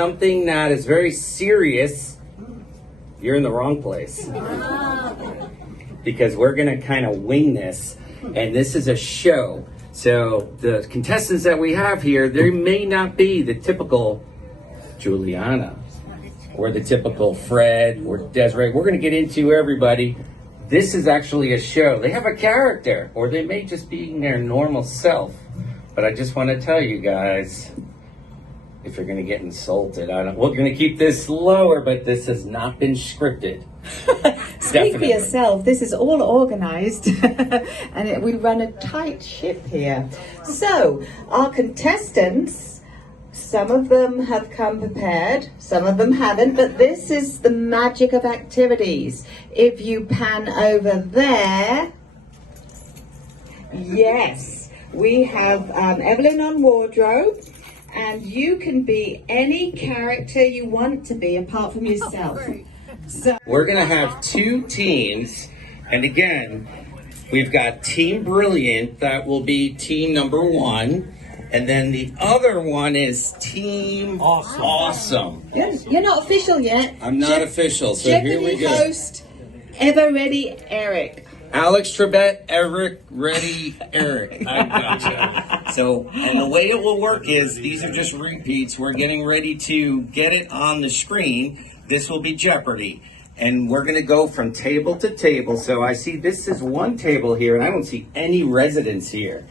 something that is very serious, you're in the wrong place. Because we're going to kind of wing this, and this is a show. So the contestants that we have here, they may not be the typical Juliana or the typical Fred or Desiree. We're going to get into everybody. This is actually a show. They have a character, or they may just be their normal self. But I just want to tell you guys, if you're going to get insulted, we're going to keep this lower, but this has not been scripted. Speak for yourself. This is all organized and we run a tight ship here. So our contestants, some of them have come prepared, some of them haven't, but this is the magic of activities. If you pan over there, yes, we have Evelyn on wardrobe, and you can be any character you want to be apart from yourself. So we're going to have two teams, and again, we've got Team Brilliant, that will be team number 1, and then the other one is Team Awesome. You're not official yet. I'm not official, so Jeopardy here we go. Host, ever ready, Eric. Alex Trebet, Eric, ready, Eric. I gotcha. So, and the way it will work is, these are just repeats. We're getting ready to get it on the screen. This will be Jeopardy. And we're going to go from table to table. So I see this is one table here, and I don't see any residents here.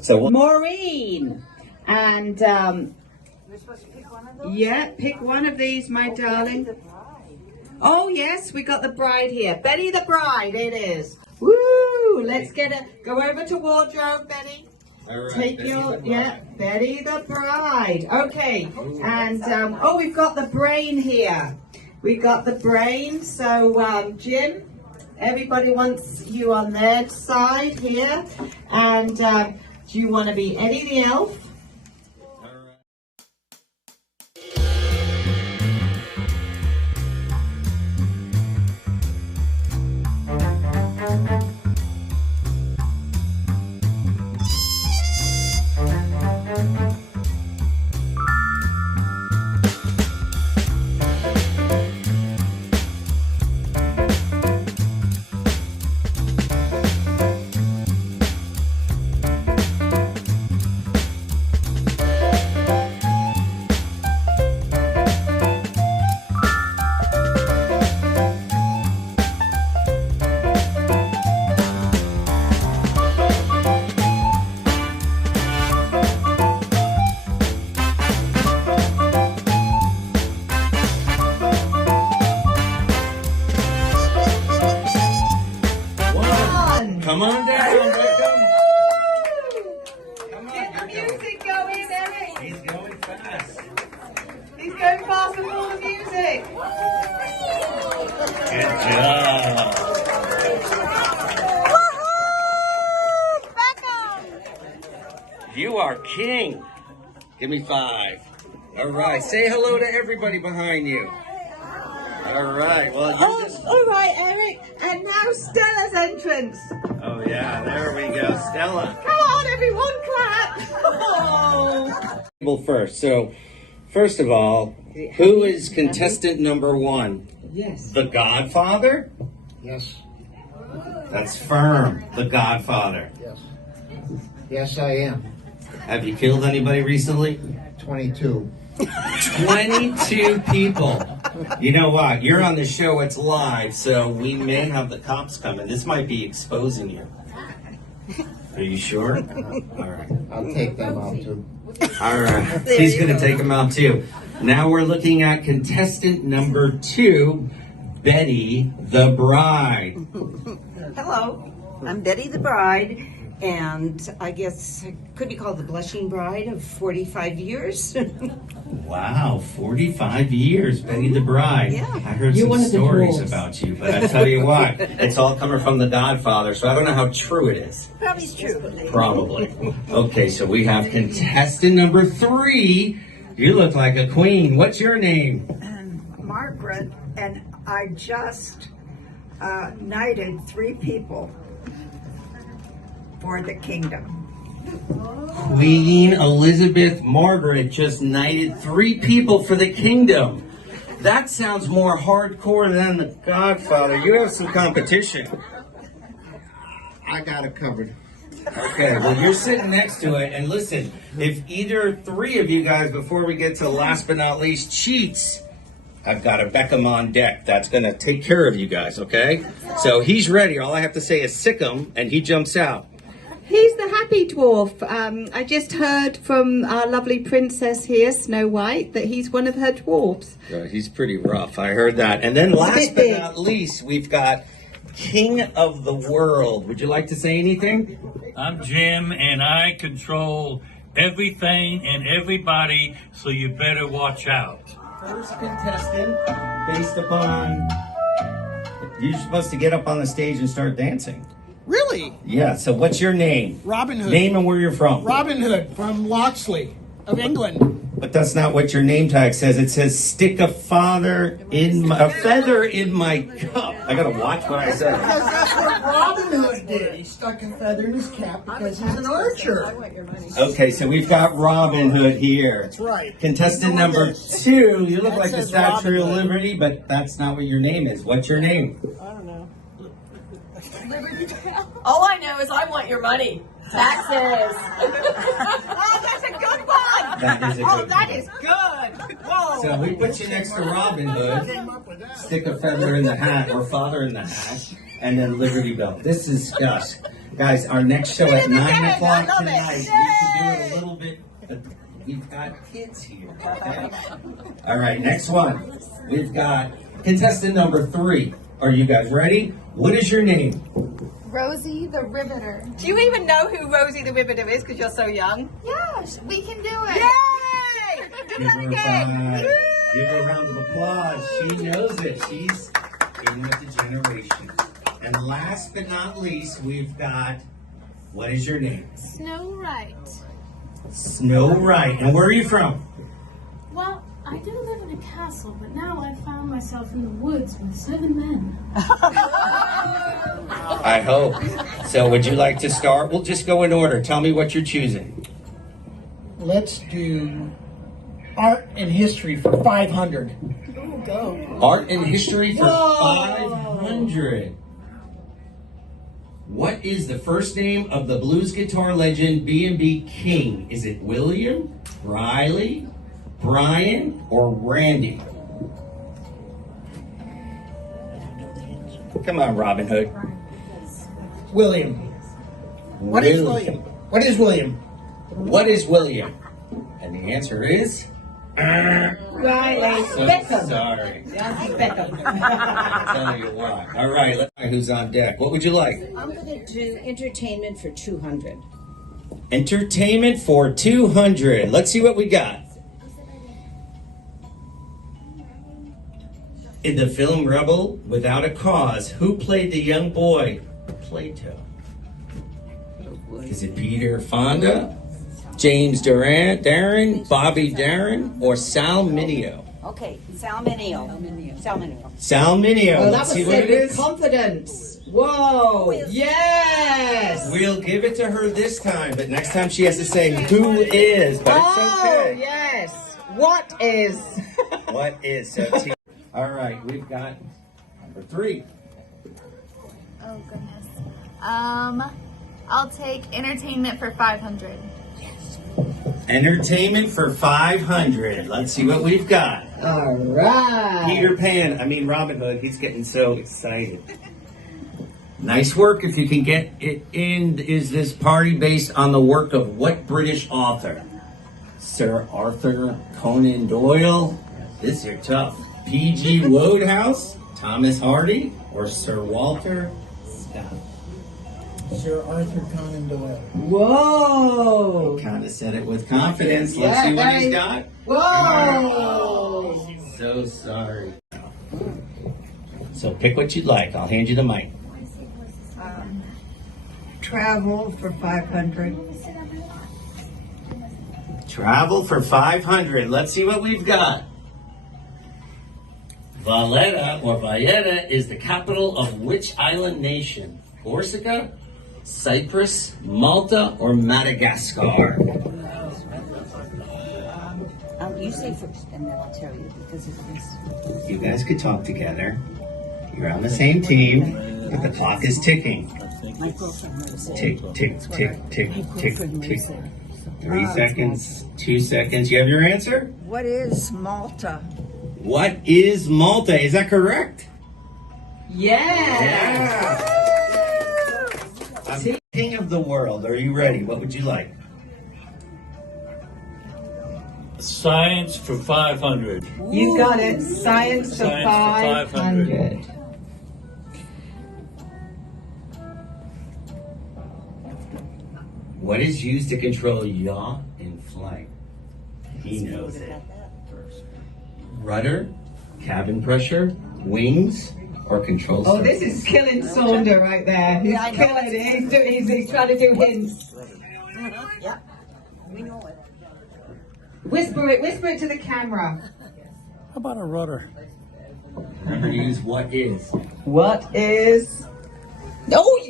So Maureen. And, yeah, pick one of these, my darling. Oh, yes, we got the bride here. Betty the bride, it is. Woo! Let's go over to wardrobe, Betty. all right, Take Betty your, the bride. yeah, Betty the bride. Okay, and, oh, we've got the brain here. We've got the brain, so, Jim, everybody wants you on their side here. And, do you want to be Eddie the elf? Come on down, welcome. Come on, Get the music going, Eric. He's going fast. He's going fast with all the music. Good job. Woohoo! Back on. You are king. Give me 5. All right, say hello to everybody behind you. All right, well, you just... all right, Eric. And now Stella's entrance. Oh, yeah, there we go, Stella. Come on, everyone, clap. Oh. Well, first, so, first of all, who is contestant number 1? Yes. The Godfather? Yes, That's firm, the Godfather. yes. Yes, I am. Have you killed anybody recently? 22. 22 people. You know what? You're on the show, it's live, so we may have the cops coming. This might be exposing you. Are you sure? All right. I'll take them out too. All right. He's going to take them out too. Now we're looking at contestant number 2, Betty the Bride. Hello, I'm Betty the Bride, and I guess I could be called the blushing bride of 45 years. Wow, 45 years, Betty the Bride. Yeah. I heard You're some one of the stories dwarves. about you, but I tell you what, it's all coming from the Godfather, so I don't know how true it is. Probably true. Probably. Okay, so we have contestant number 3. You look like a queen. What's your name? Margaret, and I just knighted 3 people for the kingdom. Queen Elizabeth Margaret just knighted 3 people for the kingdom. That sounds more hardcore than The Godfather. You have some competition. I got it covered. Okay, well, you're sitting next to it. And listen, if either 3 of you guys, before we get to last but not least, cheats, I've got a Beckham on deck that's going to take care of you guys, okay? So he's ready. All I have to say is sick him, and he jumps out. He's the happy dwarf. I just heard from our lovely princess here, Snow White, that he's one of her dwarfs. He's pretty rough. I heard that. And then last bit but big. not least, we've got King of the World. Would you like to say anything? I'm Jim, and I control everything and everybody, so you better watch out. First contestant, based upon... You're supposed to get up on the stage and start dancing. Really? Yeah, so what's your name? Robin Hood. Name and where you're from. Robin Hood from Locksley of England. But that's not what your name tag says. It says, stick a feather in my cup. I gotta watch what I say. Because that's what Robin Hood did. He stuck a feather in his cap because he's an archer. Okay, so we've got Robin Hood here. That's right. Contestant number 2, you look That like the says Statue of Robin Hood. Liberty, but that's not what your name is. What's your name? I don't know. All I know is I want your money. Taxes. Oh, that's a good one. That is a good Oh, that one. is good. Whoa. So we put you next to Robin Hood, stick a feather in the hat, or father in the hat, and then Liberty Bell. This is, gosh, guys, our next show at 9 o'clock love it. tonight. We should do it a little bit, but we've got kids here, okay? All right, next one. We've got contestant number 3. Are you guys ready? What is your name? Rosie the Riveter. Do you even know who Rosie the Riveter is because you're so young? Yes, we can do it. Yay! Do Give that her, again. give her a round of applause. She knows it. She's in with the generation. And last but not least, we've got, what is your name? Snow White. Snow White. And where are you from? Well, I do live in a castle, but now I found myself in the woods with 7 men. I hope. So would you like to start? We'll just go in order. Tell me what you're choosing. Let's do art and history for 500. Art and history for 500. What is the first name of the blues guitar legend B&B King? Is it William, Riley, Brian, or Randy? Come on, Robin Hood. William. What is William? What is William? What is William? And the answer is... Riley. So Beckham. sorry. Beckham. I'll tell you what. All right, let's see who's on deck. What would you like? I'm going to do entertainment for 200. Entertainment for 200. Let's see what we got. In the film Rebel Without a Cause, who played the young boy Plato? Is it Peter Fonda, James Darren, Bobby Darin, or Sal Mineo? Okay, Sal Mineo. Sal Mineo. Well, that Let's was see what said it with is. confidence. Whoa. Yes. We'll give it to her this time, but next time she has to say who is, but it's Oh, okay. yes. What is? What is? So all right, we've got number 3. Oh, goodness. I'll take entertainment for 500. Entertainment for 500. Let's see what we've got. All right. Robin Hood, he's getting so excited. Nice work if you can get it in. Is this party based on the work of what British author? Sir Arthur Conan Doyle? This is tough. P.G. Wodehouse, Thomas Hardy, or Sir Walter Scott? Sir Arthur Conan Doyle. Whoa. Kind of said it with confidence. Let's see what he's got. Whoa. So sorry. So pick what you'd like. I'll hand you the mic. Travel for 500. Travel for 500. Let's see what we've got. Valletta or Valletta is the capital of which island nation? Corsica, Cyprus, Malta, or Madagascar? You say first, and then I'll tell you because it is. You guys could talk together. You're on the same team, but the clock is ticking. My girlfriend knows it. Tick, tick, tick, tick, My tick, girlfriend tick. knows it. 3 seconds, 2 seconds. You have your answer? What is Malta? What is Malta? Is that correct? Yeah. I'm king of the world. Are you ready? What would you like? Science for 500. You got it. Science for Science for 500. What is used to control yaw in flight? He knows it. Rudder, cabin pressure, wings, or control Oh, surface? this is killing Saunder right there. He's killing it. He's trying to do hints. Yep. We know it. Whisper it to the camera. How about a rudder? Remember to use what is. What is? Oh,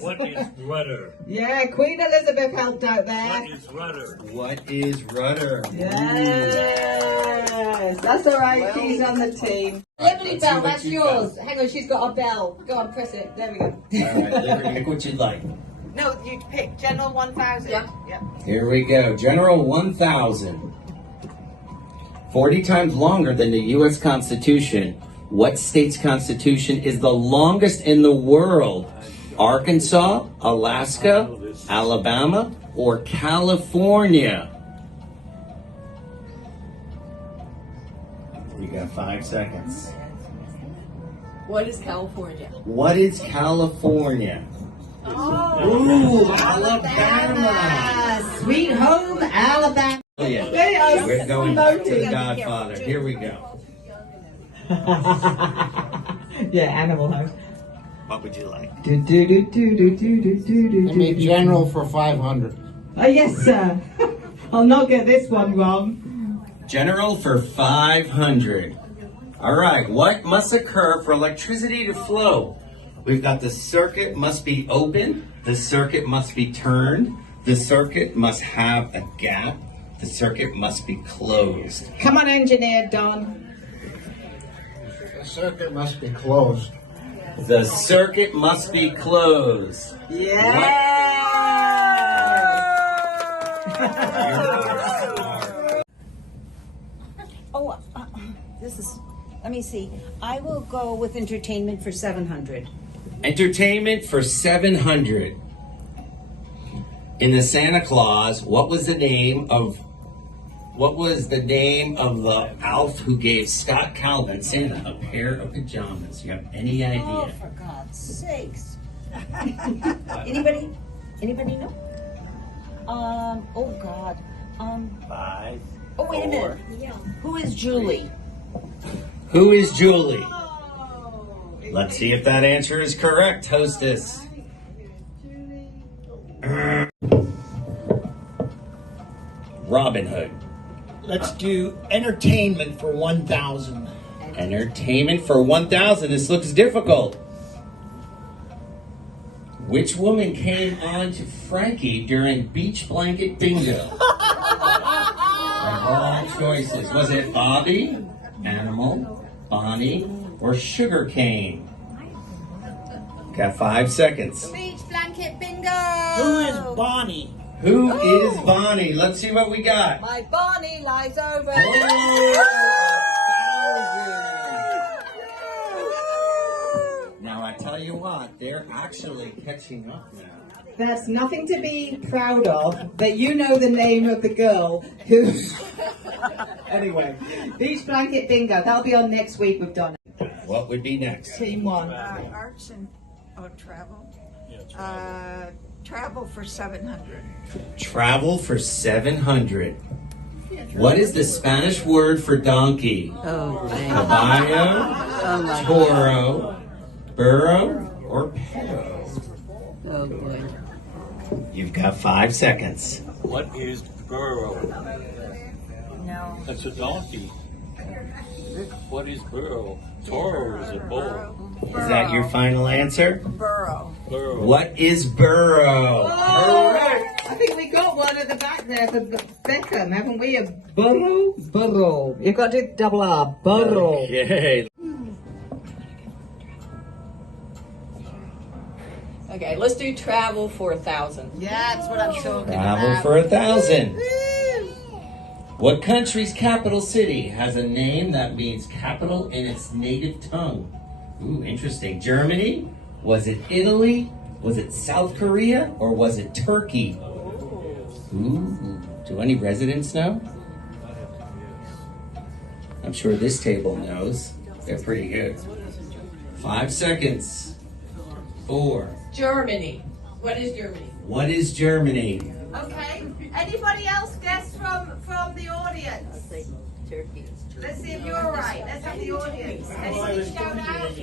What is rudder? Yeah, Queen Elizabeth helped out there. What is rudder? What is rudder? Yes, that's all right. She's on the team. Liberty let's Bell, see what that's you yours. Hang on, she's got a bell. Go on, press it. There we go. All right, Liberty, pick what you'd like. No, you pick General 1000. Yep. Here we go. General 1000. 40 times longer than the U.S. Constitution. What state's constitution is the longest in the world? Arkansas, Alaska, Alabama, or California? We got 5 seconds. What is California? What is California? Ooh, Alabama. Sweet home, Alabama. Yeah. They are We're going to the smoking. Godfather. Here we go. Yeah, Animal House. What would you like? I made general for 500. Oh, yes, sir. I'll not get this one wrong. General for 500. All right, what must occur for electricity to flow? We've got the circuit must be open, the circuit must be turned, the circuit must have a gap, the circuit must be closed. Come on, engineer Don. The circuit must be closed. The circuit must be closed. Oh, this is. Let me see. I will go with entertainment for 700. Entertainment for 700. In the Santa Claus, what was the name of the elf who gave Scott Calvin, Santa, a pair of pajamas? You have any idea? Oh, for God's sakes. Anybody know? Oh God. 5. Oh, wait a minute. Who is Julie? Who is Julie? Let's see if that answer is correct, hostess. Robin Hood. Let's do entertainment for 1,000. Entertainment for 1,000. This looks difficult. Which woman came on to Frankie during beach blanket bingo? All choices. Was it Bobby, Animal, Bonnie, or Sugar Cane? Got 5 seconds. Beach blanket bingo. Who is Bonnie? Who is Bonnie? Let's see what we got. My Bonnie lies over. Now I tell you what, they're actually catching up now. That's nothing to be proud of, that you know the name of the girl who... Anyway, beach blanket bingo. That'll be on next week with Donna. What would be next? Team 1. Arts and travel. Travel for 700. Travel for 700. What is the Spanish word for donkey? Oh, Caballo, toro, burro, or perro? Oh boy. You've got 5 seconds. What is burro? No. That's a donkey. What is burro? Toro is a bull. Is that your final answer? Burro. Burro. What is burro? Correct. I think we got one at the back there for Beckham, haven't we? A burrow? Burrow. You've got to do double R. Burrow. Okay. Okay, let's do travel for 1,000. Yeah, that's what I'm talking Travel for 1,000. What country's capital city has a name that means capital in its native tongue? Ooh, interesting. Germany? Was it Italy? Was it South Korea? Or was it Turkey? Ooh, do any residents know? I'm sure this table knows. They're pretty good. 5 seconds. 4. Germany. What is Germany? What is Germany? Okay. Anybody else guess from the audience? Turkey. Let's see if you're right. Let's have the audience. Anybody shout out?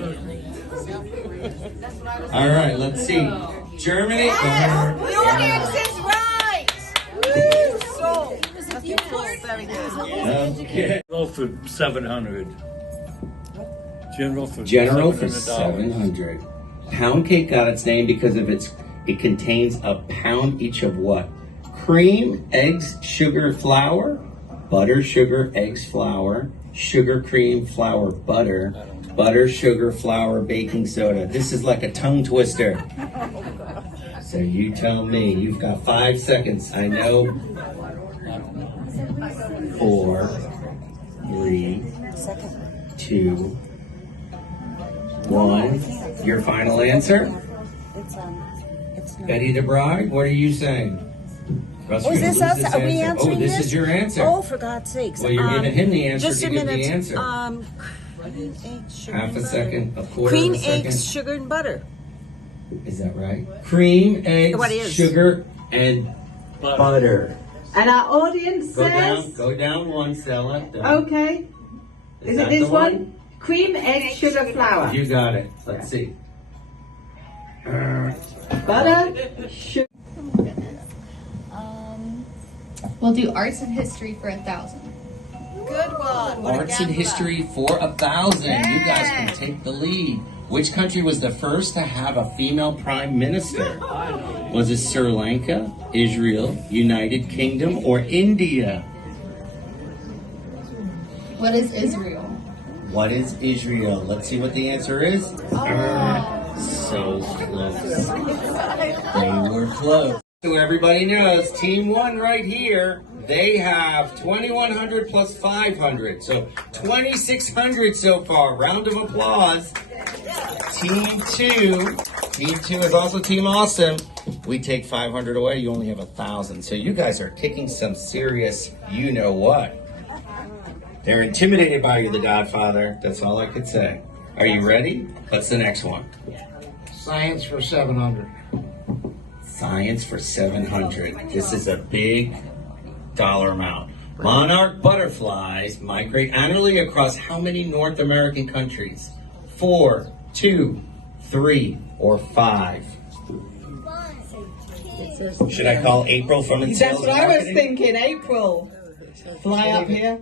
That's what I was All right, let's see. Germany. Yes, the audience is right. Woo! So, Very good. Okay. General for 700. General for $700. 700. Pound cake got its name because of it contains a pound each of what? Cream, eggs, sugar, flour, butter, sugar, eggs, flour, sugar, cream, flour, butter, sugar, flour, baking soda. This is like a tongue twister. So you tell me. You've got 5 seconds. I know. 4, 3, 2, 1. Your final answer? It's not. Betty the Bride, what are you saying? Russ, Oh, is you're this gonna us? lose Are we answer. answering Oh, this this? is your answer. Oh, for God's sakes. Well, you're giving him the answer Just to a give minute. the answer. Cream, eggs, sugar, Half and a butter. second, a quarter Cream, of a second. eggs, sugar, and butter. Is that right? Cream, eggs, What is? sugar, and butter. And our audience says... Go down one, Stella. Okay. Is that it this the one? Cream, egg, sugar, flour. You got it. Let's see. Butter, sugar. We'll do arts and history for 1,000. good one. Arts and history for 1,000. You guys can take the lead. Which country was the first to have a female prime minister? Was it Sri Lanka, Israel, United Kingdom, or India? What is Israel? What is Israel? Let's see what the answer is. So close. They were close. So everybody knows, Team 1 right here, they have 2,100 plus 500. So 2,600 so far. Round of applause. Team 2. Team 2 is also Team Awesome. We take 500 away. You only have 1,000. So you guys are kicking some serious you-know-what. They're intimidated by you, the Godfather. That's all I could say. Are you ready? What's the next one? Science for 700. Science for 700. This is a big dollar amount. Monarch butterflies migrate annually across how many North American countries? 4, 2, 3, or 5? Should I call April from the That's sales what I was marketing? thinking, April. Fly up here.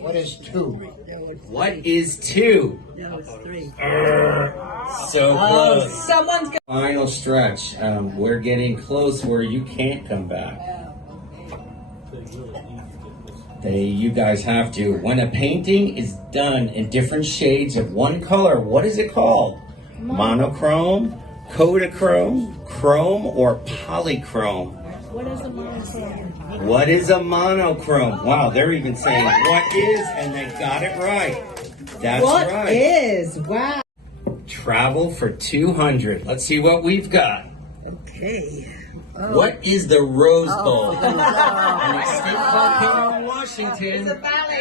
What is 2? What is 2? So close. Someone's going Final stretch. We're getting close where you can't come back. You guys have to. When a painting is done in different shades of one color, what is it called? Monochrome, Kodachrome, chrome, or polychrome? What is a monochrome? What is a monochrome? Wow, they're even saying what is, and they got it right. That's What right. is? Wow. Travel for 200. Let's see what we've got. Okay. What is the Rose Bowl? An extinct volcano in Washington,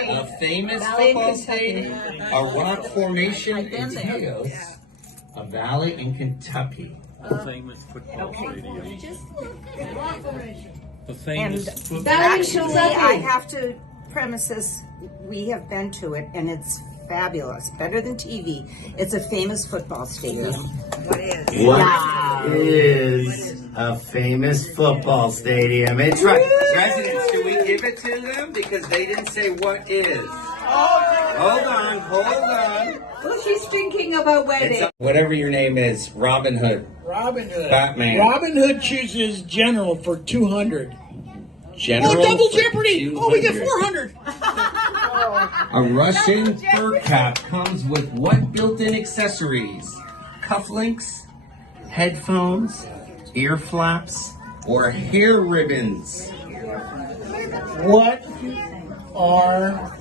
a famous football stadium, a rock formation in Taos, a valley in Kentucky. The famous football stadium. The And famous football actually, I have to premise this. We have been to it, and it's fabulous. Better than TV. It's a famous football stadium. What is? What is a famous football stadium? It's right. Residents, do we give it to them? Because they didn't say what is. Hold on. Well, she's thinking of her wedding. Whatever your name is, Robin Hood. Robin Hood. Batman. Robin Hood chooses general for 200. General Oh, double for Jeopardy! Oh, we get 200. 400. A Russian fur cap comes with what built-in accessories? Cufflinks, headphones, ear flaps, or hair ribbons? What are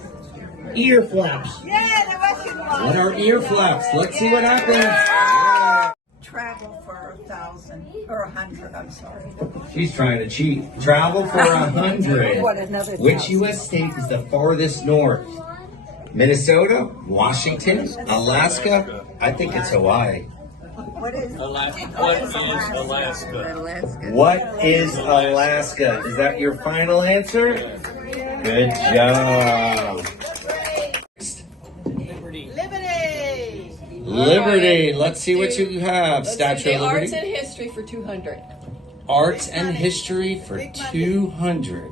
ear flaps? What are ear flaps? Let's see what happens. Travel for 1,000 or 100. I'm sorry. She's trying to cheat. Travel for 100. What, another Which 1,000? U.S. state is the farthest north? Minnesota, Washington, Alaska? I think it's Hawaii. What is Alaska. What is Alaska? Is that your final answer? Good job. Liberty. Let's see what you have. Statue of Arts Liberty. and history for 200. Arts and history for 200.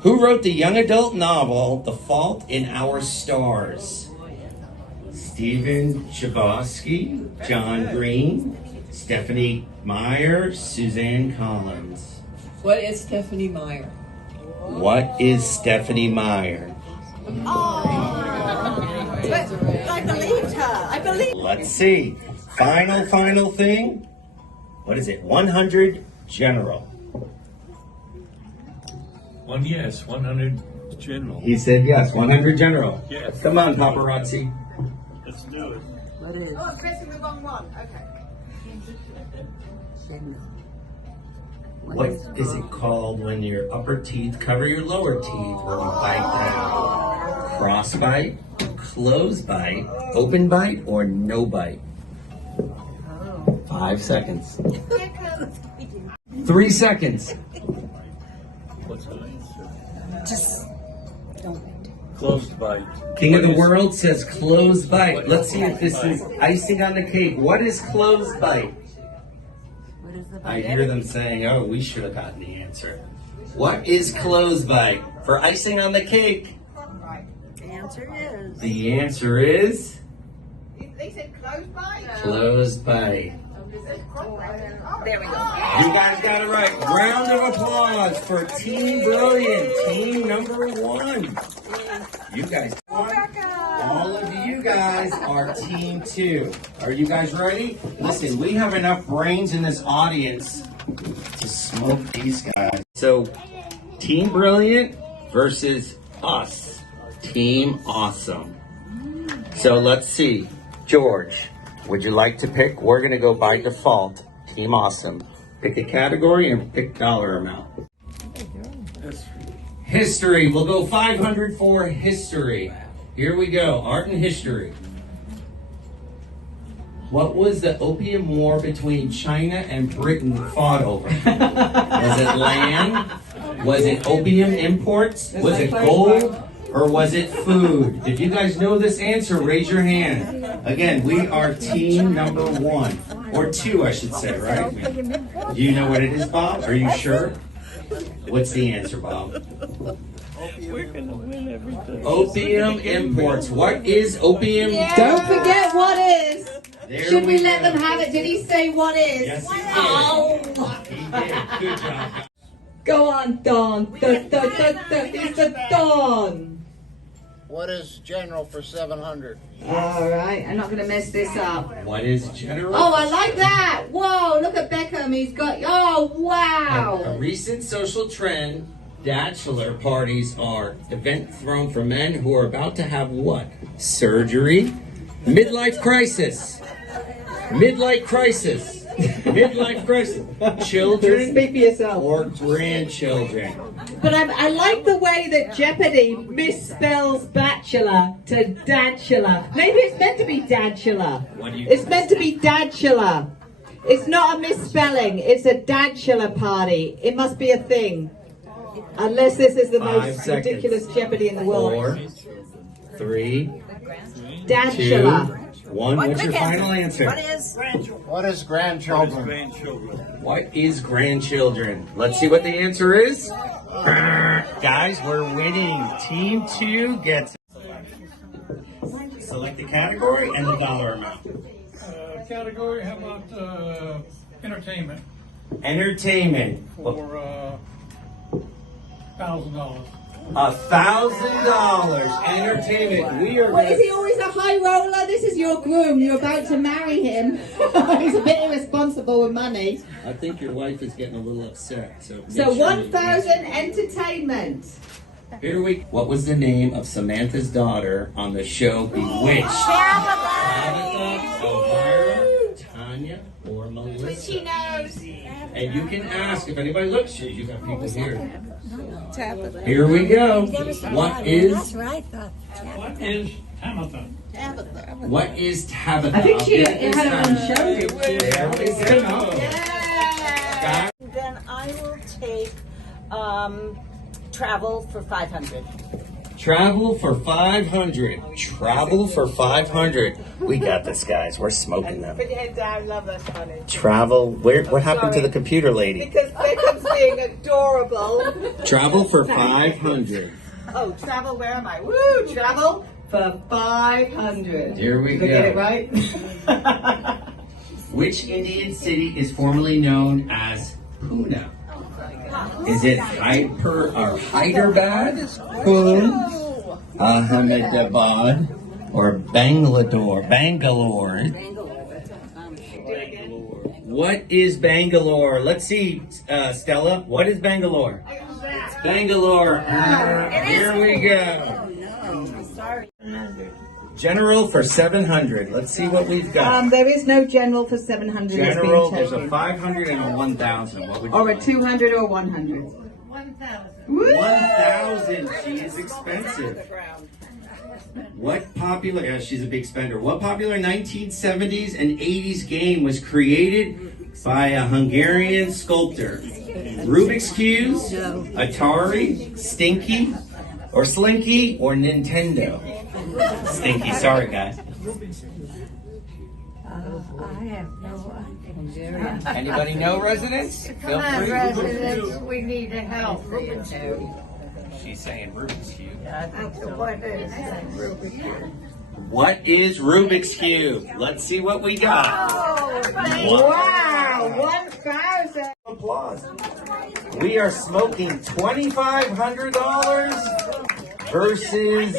Who wrote the young adult novel The Fault in Our Stars? Stephen Chbosky, John Green, Stephanie Meyer, Suzanne Collins. What is Stephanie Meyer? What is Stephanie Meyer? I believed her. I believe. Let's see. Final thing. What is it? 100 general. 100 general. He said yes, 100 general. Yes. Come on, paparazzi. Let's do it. What is? Oh, I'm pressing the wrong one. Okay. What is it called when your upper teeth cover your lower teeth when you bite down? Crossbite, close bite, open bite, or no bite? 5 seconds. 3 seconds. What's the answer? Just don't. Closed bite. King of the World says close bite. Let's see if this is icing on the cake. What is close bite? I hear them saying, oh, we should have gotten the answer. What is close bite? For icing on the cake. The answer is. The answer is They said close by. close bite. There we go. You guys got it right. Round of applause for Team Brilliant, team number 1. You guys won. All of you guys are team 2. Are you guys ready? Listen, we have enough brains in this audience to smoke these guys. So, Team Brilliant versus us, Team Awesome. So let's see. George, would you like to pick? We're going to go by default. Team Awesome. Pick a category and pick dollar amount. History. We'll go 500 for history. Here we go. Art and history. What was the Opium War between China and Britain fought over? Was it land? Was it opium imports? Was it gold? Or was it food? If you guys know this answer, raise your hand. Again, we are team number 1. Or 2, I should say, right? Do you know what it is, Bob? Are you sure? What's the answer, Bob? We're going to win everything. Opium imports. What is opium? Don't forget what is. There Should we let go. them have it? Did he say what is? Yes, he did. Oh. He did. Good job. Go on, Don. It's a Don. What is general for 700? All right, I'm not going to mess this up. What is general? Oh, I like that. Whoa, look at Beckham. He's got, oh, A wow. recent social trend, bachelor parties are event thrown for men who are about to have what? Surgery? Midlife crisis. Midlife crisis. Midlife crisis. Children Speak for yourself. or grandchildren. But I like the way that Jeopardy misspells bachelor to dadchula. Maybe it's meant to be dadchula. What do you It's meant to be dadchula. It's not a misspelling. It's a dadchula party. It must be a thing. Unless this is the 5 most seconds. ridiculous Jeopardy in the world. 4, 3, 2, Dadchula. 1. What's your final answer? What is? What is grandchildren? Grandchildren. What is grandchildren? Let's see what the answer is. Guys, we're winning. Team 2 gets Select the category and the dollar amount. Category, how about entertainment Entertainment. for $1,000? $1,000. Entertainment. We are. What, is he always a high roller? This is your groom. You're about to marry him. He's a bit irresponsible with money. I think your wife is getting a little upset. So make So sure you 1,000 entertainment. Here we. What was the name of Samantha's daughter on the show Bewitched? Tabitha, Elvira, Tanya, or Melissa? She knows. And you can ask if anybody looks. You got people here. Here we go. What is? What is Tabitha? What is Tabitha? I think she I'll get had her this own time. show. There we go. Yeah. Then I will take travel for 500. Travel for 500. Travel for 500. We got this, guys. We're smoking them. Put your head down, love, that's funny. Travel. What happened to the computer lady? Because Beckham's being adorable. Travel for 500. Oh, travel, where am I? Woo, travel for 500. Here we Did I get it go. right? Which Indian city is formerly known as Pune? Is it Hyderabad, Pune, Ahmedabad, or Bangalore? What is Bangalore? Let's see, Stella. What is Bangalore? Bangalore. Here we go. Sorry. General for 700. Let's see what we've got. There is no general for 700. General, there's a 500 and a 1,000. What would you Or a like? 200 or 100. 1,000. She is expensive. What popular? Yeah, she's a big spender. What popular 1970s and 80s game was created by a Hungarian sculptor? Rubik's Cube, Atari, Stinky, or Slinky, or Nintendo? Stinky. Sorry, guys. I have no idea. Anybody know residents? Feel free. Residents, we need a help. She's saying Rubik's Cube. What is Rubik's Cube? What is Rubik's Cube? Let's see what we got. Wow, 1,000. Applause. We are smoking $2,500 versus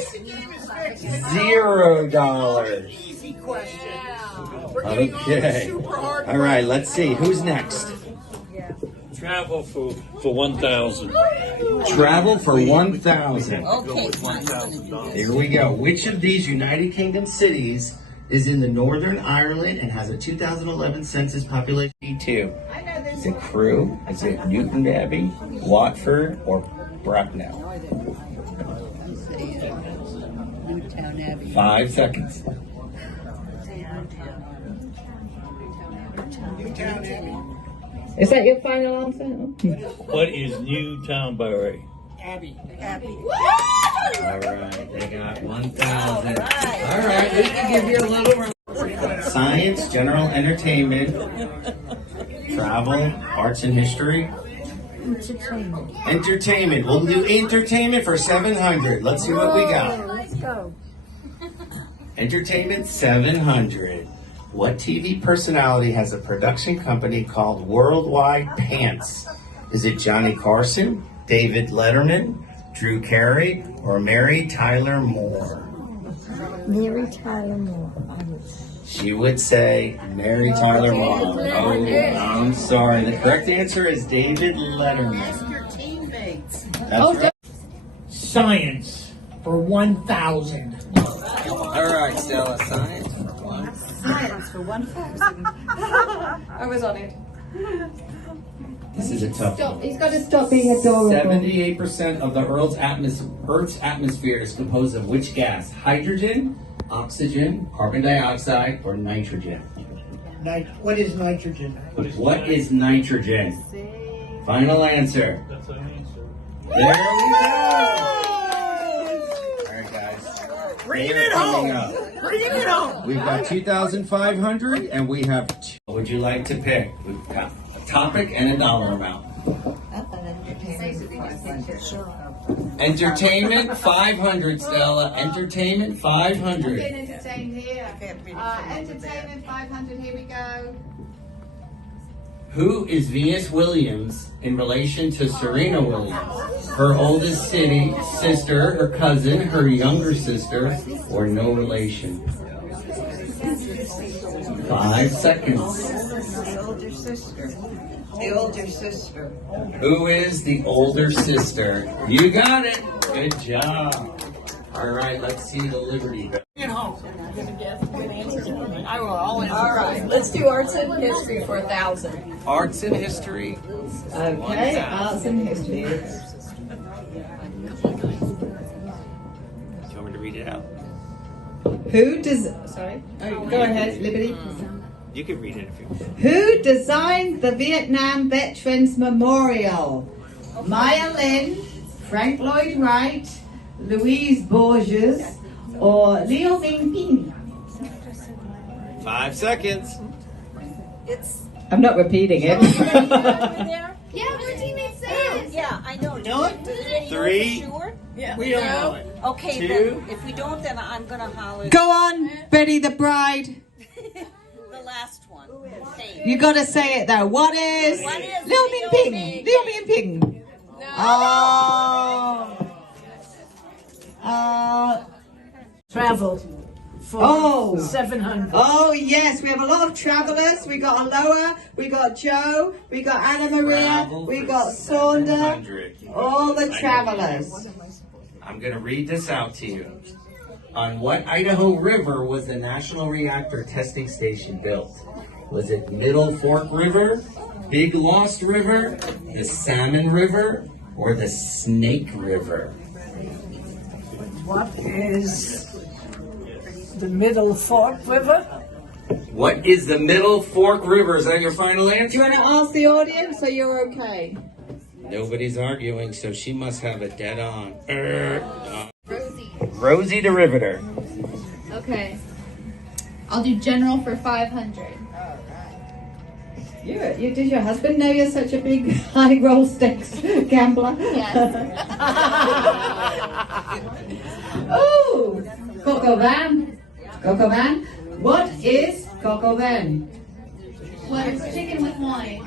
$0. Easy question. Okay. All right, let's see. Who's next? Travel for 1,000. Travel for 1,000. Okay. Here we go. Which of these United Kingdom cities is in the Northern Ireland and has a 2011 census population? Two. Is it Crewe? Is it Newton Abbey, Watford, or Bracknell? 5 seconds. Is that your final answer? What is Newtownbury? Abby. All right, they got 1,000. All right, we can give you a little. Science, general entertainment, travel, arts and history. Entertainment. We'll do entertainment for 700. Let's see what we got. Let's go. Entertainment 700. What TV personality has a production company called Worldwide Pants? Is it Johnny Carson, David Letterman, Drew Carey, or Mary Tyler Moore? Mary Tyler Moore. She would say Mary Tyler Moore. Oh, I'm sorry. The correct answer is David Letterman. Ask your teammates. That's right. Science for 1,000. All right, Stella, science. Science for 1,000. I was on it. This is a tough one. He's got to stop being adorable. 78% of the Earth's atmosphere is composed of which gas? Hydrogen, oxygen, carbon dioxide, or nitrogen? What is nitrogen? What is nitrogen? Final answer. That's an answer. There we go. All right, guys. Bring They're it coming home. up. Bring it home. We've got 2,500, and we have. What would you like to pick? We've got a topic and a dollar amount. Entertainment 500, Stella. Entertainment 500. Lane here. Entertainment 500, here we go. Who is Venus Williams in relation to Serena Williams? Her oldest sister, her cousin, her younger sister, or no relation? 5 seconds. The older sister. The older sister. Who is the older sister? You got it. Good job. All right, let's see the Liberty Bell. I will always. All right, let's do arts and history for 1,000. Arts and history. Okay, arts and history. Do you want me to read it out? Who does? Sorry. Oh, go ahead, Liberty. You can read it if you want. Who designed the Vietnam Veterans Memorial? Maya Lin, Frank Lloyd Wright, Louise Borges, or Liu Ming-ping? 5 seconds. I'm not repeating it. Yeah, we're teammates says. Yeah, I know. Know it? 3. Sure? Yeah. We don't know it. Okay, 2. then if we don't, then I'm gonna holler. Go on, Betty the Bride. The last one. Hey. You gotta say it though. What is? What is Liu Ming-ping. Liu Ming-ping. Oh. Travel for 700. Oh yes, we have a lot of travellers. We got Aloha, we got Joe, we got Anna Maria, we got Saunda, all the travellers. I'm going to read this out to you. On what Idaho River was the National Reactor Testing Station built? Was it Middle Fork River, Big Lost River, the Salmon River, or the Snake River? What is the Middle Fork River? What is the Middle Fork River? Is that your final Do you answer? want to ask the audience or you're okay? Nobody's arguing, so she must have it dead on. Rosie. Rosie the Riveter. Okay. I'll do general for 500. You did your husband know you're such a big high roll stakes gambler? Yes. Oh, Coco Van. Coco Van. What is Coco Van? What is chicken with wine?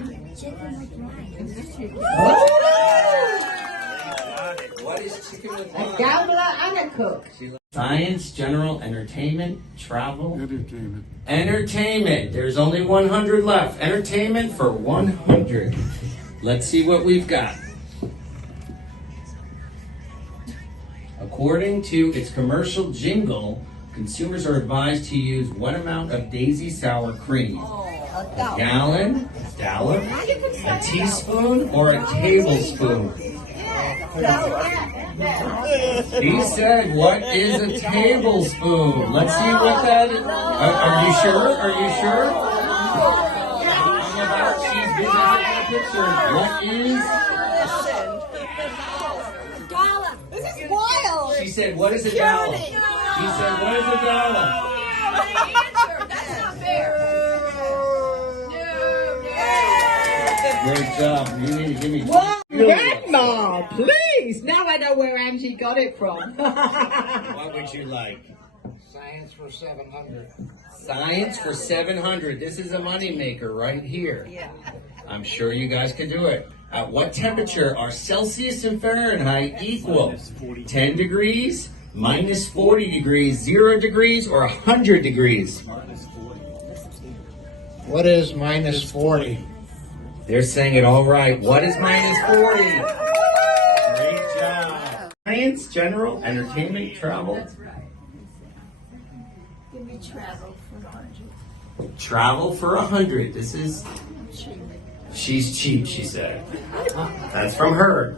What is chicken with A wine? gambler and a cook. Science, general, entertainment, travel. Entertainment. There's only 100 left. Entertainment for 100. Let's see what we've got. According to its commercial jingle, consumers are advised to use what amount of Daisy sour cream? A gallon, a gallon, a teaspoon, or a tablespoon? He said, what is a tablespoon? Let's see what that is. Are you sure? Are you sure? She's busy taking a picture. What is? Gala. This is wild. She said, what is a gallon? He said, what is a gallon? That's not fair. Good job. You need to give me. Whoa, Grandma, please. Now I know where Angie got it from. What would you like? Science for 700. Science for 700. This is a moneymaker right here. Yeah. I'm sure you guys can do it. At what temperature are Celsius and Fahrenheit equal? 10 degrees, minus 40 degrees, 0 degrees, or 100 degrees? What is minus 40? They're saying it all right. What is minus 40? Great job. Science, general, entertainment, travel. Give me travel for 100. Travel for 100. This is... She's cheap, she said. That's from her.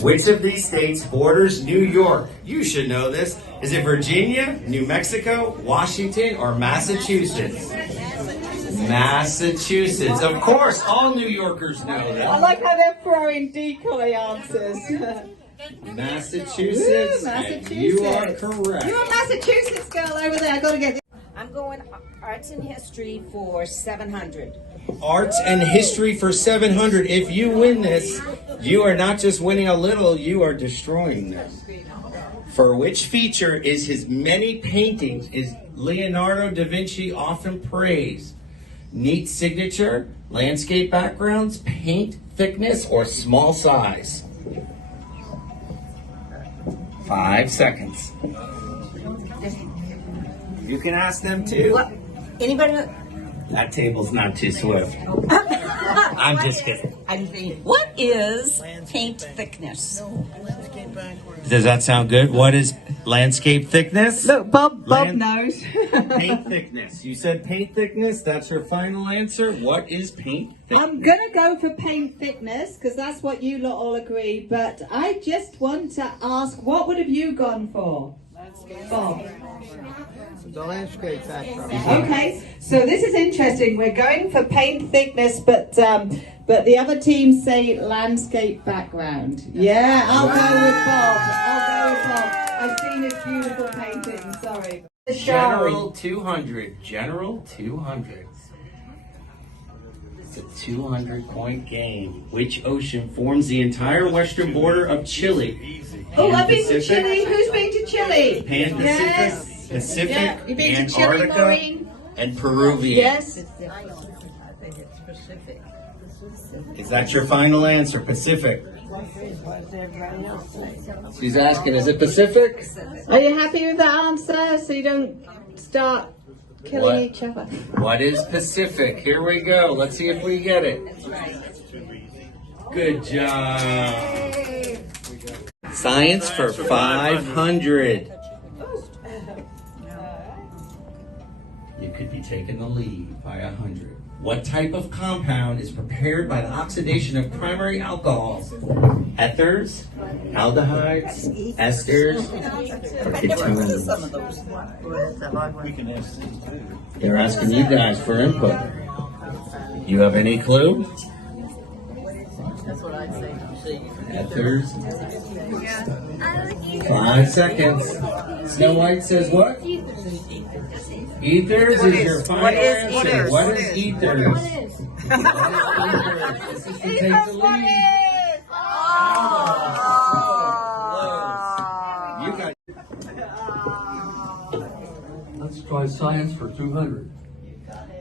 Which of these states borders New York? You should know this. Is it Virginia, New Mexico, Washington, or Massachusetts? Massachusetts. Of course, all New Yorkers know I that. like how they're throwing decoy answers. Massachusetts. Ooh, And you are Massachusetts. correct. You're a Massachusetts girl over there. I gotta get this. I'm going arts and history for 700. Arts and history for 700. If you win this, you are not just winning a little, you are destroying them. For which feature is his many paintings is Leonardo da Vinci often praised? Neat signature, landscape backgrounds, paint thickness, or small size? 5 seconds. You can ask them too. What? Anybody? That table's not too swift. I'm just kidding. What is paint thickness? Does that sound good? What is landscape thickness? Look, Bob knows. Paint thickness. You said paint thickness. That's your final answer. What is paint thickness? I'm gonna go for paint thickness because that's what you lot all agree. But I just want to ask, what would have you gone for, Bob? The landscape background. Okay, so this is interesting. We're going for paint thickness, but the other teams say landscape background. Yeah, I'll go with Bob. I've seen his beautiful painting. Sorry. General 200. General 200. It's a 200-point game. Which ocean forms the entire western border of Chile? Oh, I've been to Chile. Who's been to Chile? Pan-Pacific, Yes. Pacific, Yeah, you've been to Chile, Antarctica, Maureen? and Peruvian. Yes. I think it's Pacific. Is that your final answer? Pacific. She's asking, is it Pacific? Are you happy with that answer? So you don't start killing each other. What is Pacific? Here we go. Let's see if we get it. Good job. Science for 500. You could be taking the lead by 100. What type of compound is prepared by the oxidation of primary alcohols? Ethers, aldehydes, esters, or ketones? They're asking you guys for input. You have any clue? That's what I'd say. Ethers. 5 seconds. Snow White says what? Ethers is your final answer. What is ethers? You got. Let's try science for 200.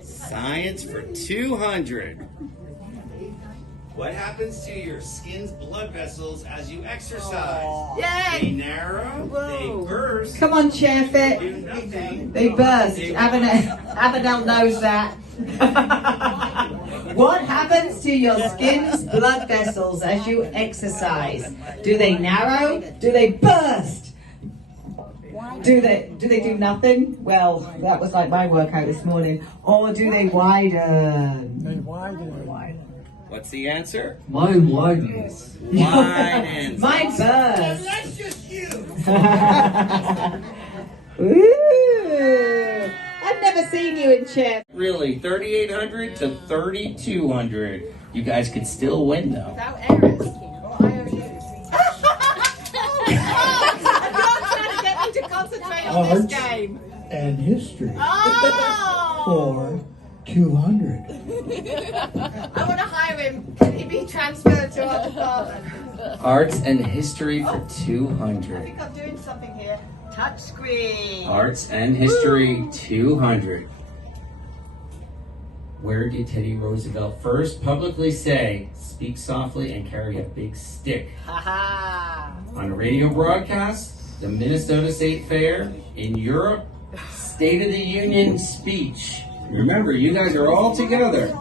Science for 200. What happens to your skin's blood vessels as you exercise? Yay! They narrow, they burst. Come on, Chef it. Do nothing. They burst. Abigail knows that. What happens to your skin's blood vessels as you exercise? Do they narrow? Do they burst? Do they do nothing? Well, that was like my workout this morning. Or do they widen? They widen. What's the answer? Mine widens. Widens. Mine burst. That's just you. Ooh. I've never seen you in Chef. Really, 3,800 to 3,200. You guys could still win though. Without errors. To concentrate on this game. And history Oh! for 200. I want to hire him. Can he be transferred to our department? Arts and history for I 200. think I'm doing something here. Touch screen. Arts and history 200. Where did Teddy Roosevelt first publicly say, "Speak softly and carry a big stick"? Haha. On a radio broadcast, the Minnesota State Fair, in Europe, State of the Union speech. Remember, you guys are all together,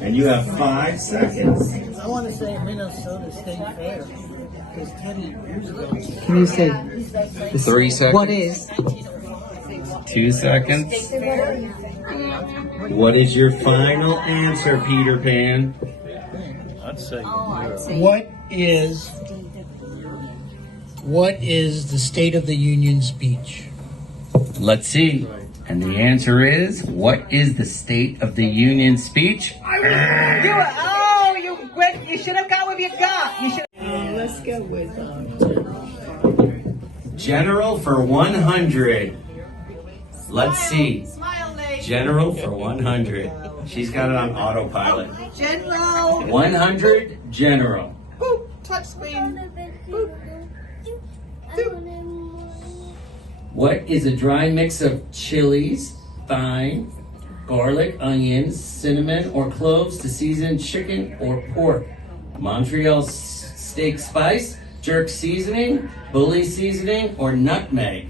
and you have 5 seconds. I want to say Minnesota State Fair. Because Teddy Roosevelt. Can you see? 3 seconds. What is? 2 seconds. What is your final answer, Peter Pan? What is the State of the Union speech? Let's see. And the answer is, what is the State of the Union speech? You should have gone with your gut. Let's go with General for 100. Let's see. Smile, lady. General for 100. She's got it on autopilot. General. 100 General. Boop. Touch screen. Boop. What is a dry mix of chilies, thyme, garlic, onions, cinnamon, or cloves to season chicken or pork? Montreal steak spice, jerk seasoning, bully seasoning, or nutmeg?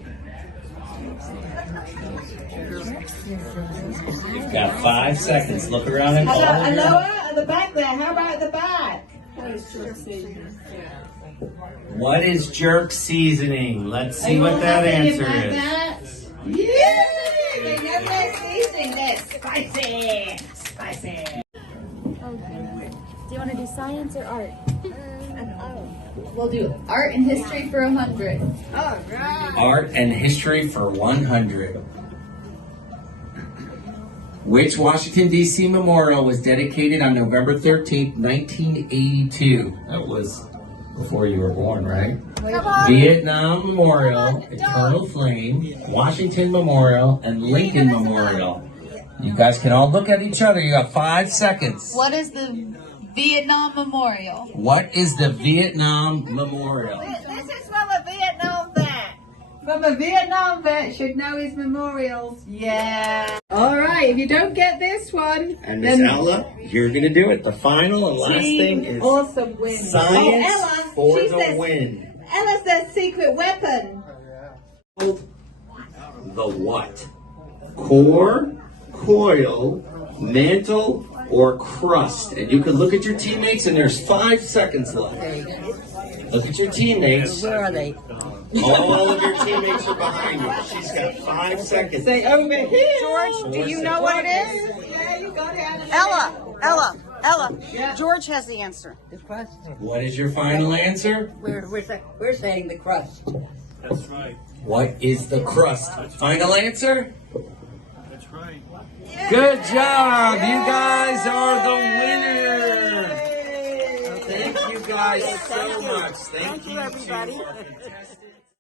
You've got 5 seconds. Look around and Hello, at the back there. How about at the back? What is jerk seasoning? Let's see what that answer is. Yeah! They know their seasoning. They're spicy. Spicy. Do you want to do science or art? We'll do art and history for 100. All right. Art and history for 100. Which Washington, D.C. memorial was dedicated on November 13th, 1982? That was before you were born, right? Vietnam Memorial, Eternal Flame, Washington Memorial, and Lincoln Memorial. You guys can all look at each other. You got 5 seconds. What is the Vietnam Memorial? What is the Vietnam Memorial? This is from a Vietnam vet. From a Vietnam vet should know his memorials. Yeah. All right. If you don't get this one, And Miss Ella, you're going to do it. The final and last thing is awesome win. science Ella, for she's the their- win. Ella's their secret weapon. The what? Core, coil, mantle, or crust? And you can look at your teammates, and there's 5 seconds left. Look at your teammates. Where are they? All of your teammates are behind you. She's got 5 seconds. Say over here. George, do you know what it is? Yeah, you got it. Ella. George has the answer. What is your final answer? We're saying the crust. That's right. What is the crust? Final answer? That's right. Good job! You guys are the winner! Thank you guys so much. Thank you, everybody.